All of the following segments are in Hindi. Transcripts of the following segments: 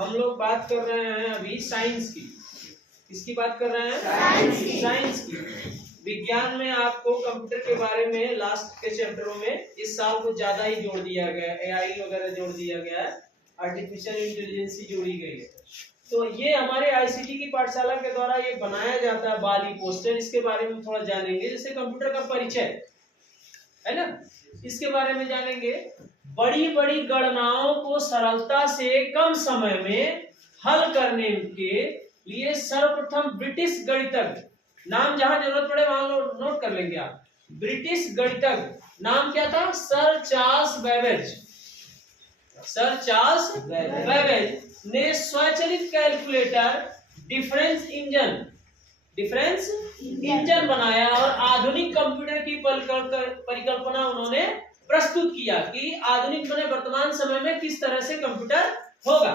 हम लोग बात कर रहे हैं अभी साइंस की। किसकी बात कर रहे हैं? साइंस की। विज्ञान में आपको कंप्यूटर के बारे में लास्ट के चैप्टरों में इस साल कुछ ज्यादा ही जोड़ दिया गया, एआई वगैरह जोड़ दिया गया है, आर्टिफिशियल इंटेलिजेंस जोड़ी गई है। तो ये हमारे आईसीटी की पाठशाला के द्वारा ये बनाया जाता है बाली पोस्टर। इसके बारे में थोड़ा जानेंगे, जैसे कंप्यूटर का परिचय है ना, इसके बारे में जानेंगे। बड़ी बड़ी गणनाओं को सरलता से कम समय में हल करने के लिए सर्वप्रथम ब्रिटिश गणितज्ञ, नाम जहां जरूरत पड़े वहां नोट कर लेंगे आप, ब्रिटिश गणितज्ञ नाम क्या था? Sir Charles Babbage. Sir Charles Babbage ने स्वचालित कैलकुलेटर डिफरेंस इंजन बनाया और आधुनिक कंप्यूटर की परिकल्पना उन्होंने प्रस्तुत किया कि आधुनिक बने वर्तमान समय में किस तरह से कंप्यूटर होगा।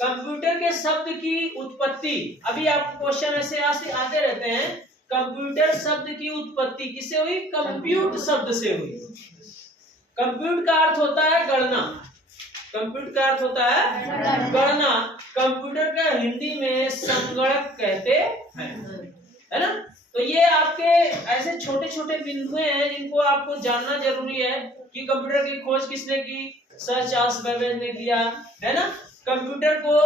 कंप्यूटर के शब्द की उत्पत्ति, अभी आपको क्वेश्चन ऐसे आते रहते हैं। कंप्यूटर शब्द की उत्पत्ति किससे हुई? कंप्यूट शब्द से हुई। कंप्यूट का अर्थ होता है गणना। कंप्यूट का अर्थ होता है गणना। कंप्यूटर का हिंदी में संगणक कहते हैं, है ना। तो ये आपके ऐसे छोटे छोटे बिंदु हैं जिनको आपको जानना जरूरी है कि कंप्यूटर की खोज किसने की? सर चार्ल्स बेबेज ने किया, है ना। कंप्यूटर को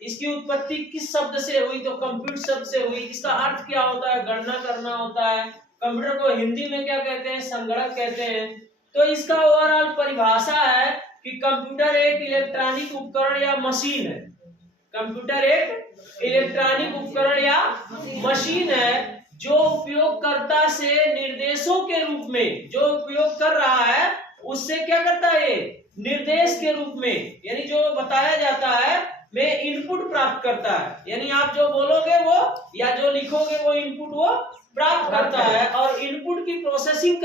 इसकी उत्पत्ति किस शब्द से हुई? तो कंप्यूट शब्द से हुई। इसका अर्थ क्या होता है? गणना करना होता है। कंप्यूटर को हिंदी में क्या कहते हैं? संगणक कहते हैं। तो इसका ओवरऑल परिभाषा है कि कंप्यूटर एक इलेक्ट्रॉनिक उपकरण या मशीन है। कंप्यूटर एक इलेक्ट्रॉनिक उपकरण या मशीन है जो उपयोगकर्ता से निर्देशों के रूप में, जो उपयोग कर रहा है उससे क्या करता है? निर्देश के रूप में, यानी जो बताया जाता है में इनपुट प्राप्त करता है। यानी आप जो बोलोगे वो या जो लिखोगे वो इनपुट वो प्राप्त करता है और इनपुट की प्रोसेसिंग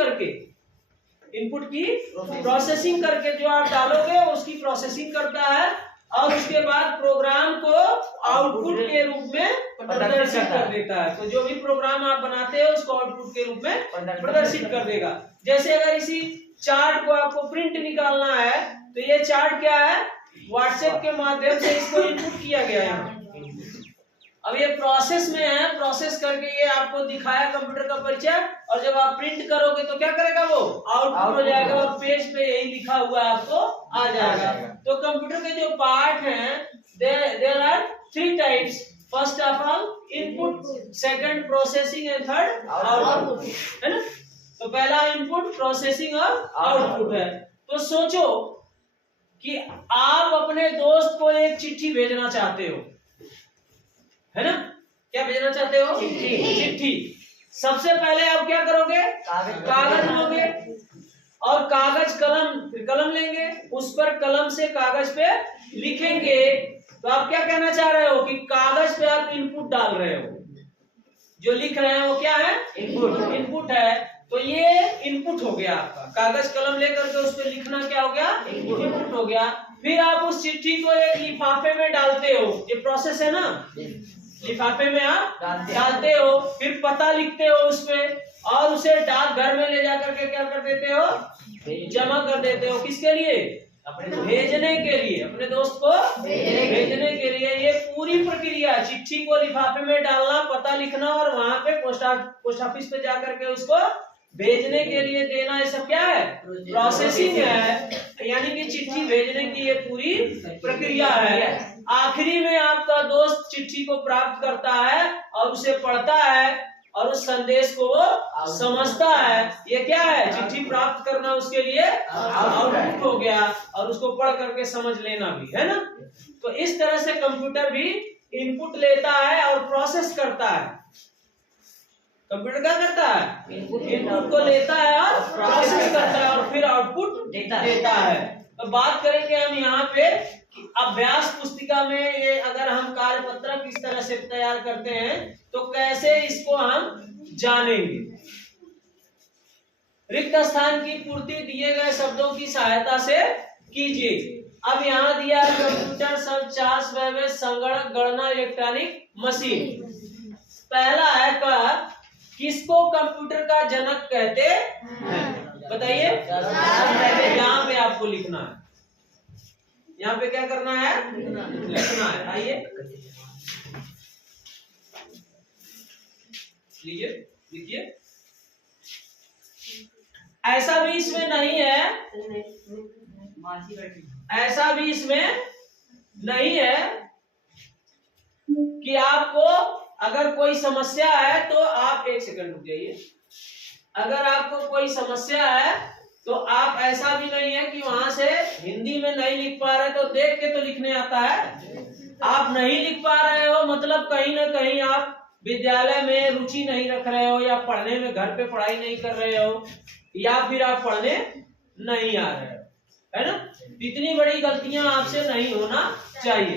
करके जो आप डालोगे उसकी प्रोसेसिंग करता है और उसके बाद प्रोग्राम को आउटपुट के रूप में प्रदर्शित कर देता है। तो जो भी प्रोग्राम आप बनाते हो उसको आउटपुट के रूप में प्रदर्शित कर देगा। जैसे अगर इसी चार्ट को आपको प्रिंट निकालना है तो ये चार्ट क्या है? व्हाट्सएप के माध्यम से इसको इनपुट किया गया है। अब ये प्रोसेस में है, प्रोसेस करके ये आपको दिखाया कंप्यूटर का परिचय, और जब आप प्रिंट करोगे तो क्या करेगा? वो आउटपुट हो जाएगा और पेज पे यही लिखा हुआ आपको आ जाएगा। तो कंप्यूटर के जो पार्ट हैं, there are 3 types. First of all input, second processing and third output, है ना। तो पहला इनपुट, प्रोसेसिंग और आउटपुट है। तो सोचो कि आप अपने दोस्त को एक चिट्ठी भेजना चाहते हो, है ना। क्या भेजना चाहते हो? चिट्ठी। सबसे पहले आप क्या करोगे? कागज लोगे और कागज कलम लेंगे, उस पर कलम से कागज पे लिखेंगे। तो आप क्या कहना चाह रहे हो कि कागज पे आप इनपुट डाल रहे हो, जो लिख रहे हैं वो क्या है? इनपुट है। तो ये इनपुट हो गया आपका। कागज कलम लेकर के उस पर लिखना क्या हो गया? इनपुट हो गया। फिर आप उस चिट्ठी को एक लिफाफे में डालते हो, ये प्रोसेस है ना। लिफाफे में आप डालते हो, फिर पता लिखते हो उस पे और उसे डाक घर में ले जाकर के क्या कर देते हो? जमा कर देते हो। किसके लिए? भेजने के लिए, अपने दोस्त को भेजने के लिए। ये पूरी प्रक्रिया, चिट्ठी को लिफाफे में डालना, पता लिखना और वहां पे पोस्ट ऑफिस पे जाकर के उसको भेजने के लिए देना, ये सब क्या है? प्रोसेसिंग है। यानी कि चिट्ठी भेजने की ये पूरी प्रक्रिया है। आखिरी में आपका दोस्त चिट्ठी को प्राप्त करता है और उसे पढ़ता है और उस संदेश को वो समझता है। ये क्या है? चिट्ठी प्राप्त करना उसके लिए आउटपुट हो गया और उसको पढ़ करके समझ लेना भी, है ना। तो इस तरह से कंप्यूटर भी इनपुट लेता है और प्रोसेस करता है। कंप्यूटर क्या करता है? इनपुट को लेता है और प्रोसेस करता है और फिर आउटपुट देता है। तो बात करेंगे हम यहाँ पे अभ्यास पुस्तिका में ये अगर हम कार्यपत्रक इस तरह से तैयार करते हैं तो कैसे इसको हम जानेंगे। रिक्त स्थान की पूर्ति दिए गए शब्दों की सहायता से कीजिए। अब यहाँ दिया है कंप्यूटर शब्द चार्ल्स बेबेज, संगणक, गणना, इलेक्ट्रॉनिक मशीन। पहला है क, किसको कंप्यूटर का जनक कहते हैं? बताइए। यहाँ पे आपको लिखना है, यहाँ पे क्या करना है, लिखना है। आइए लीजिए, लिखिए। ऐसा भी इसमें नहीं है, ऐसा भी इसमें नहीं है कि आपको अगर कोई समस्या है तो आप, एक सेकंड रुक जाइए, अगर आपको कोई समस्या है तो आप, ऐसा भी नहीं है कि वहां से हिंदी में नहीं लिख पा रहे तो देख के तो लिखने आता है। आप नहीं लिख पा रहे हो मतलब कहीं ना कहीं आप विद्यालय में रुचि नहीं रख रहे हो, या पढ़ने में घर पे पढ़ाई नहीं कर रहे हो, या फिर आप पढ़ने नहीं आ रहे हो, है ना। इतनी बड़ी गलतियां आपसे नहीं होना चाहिए।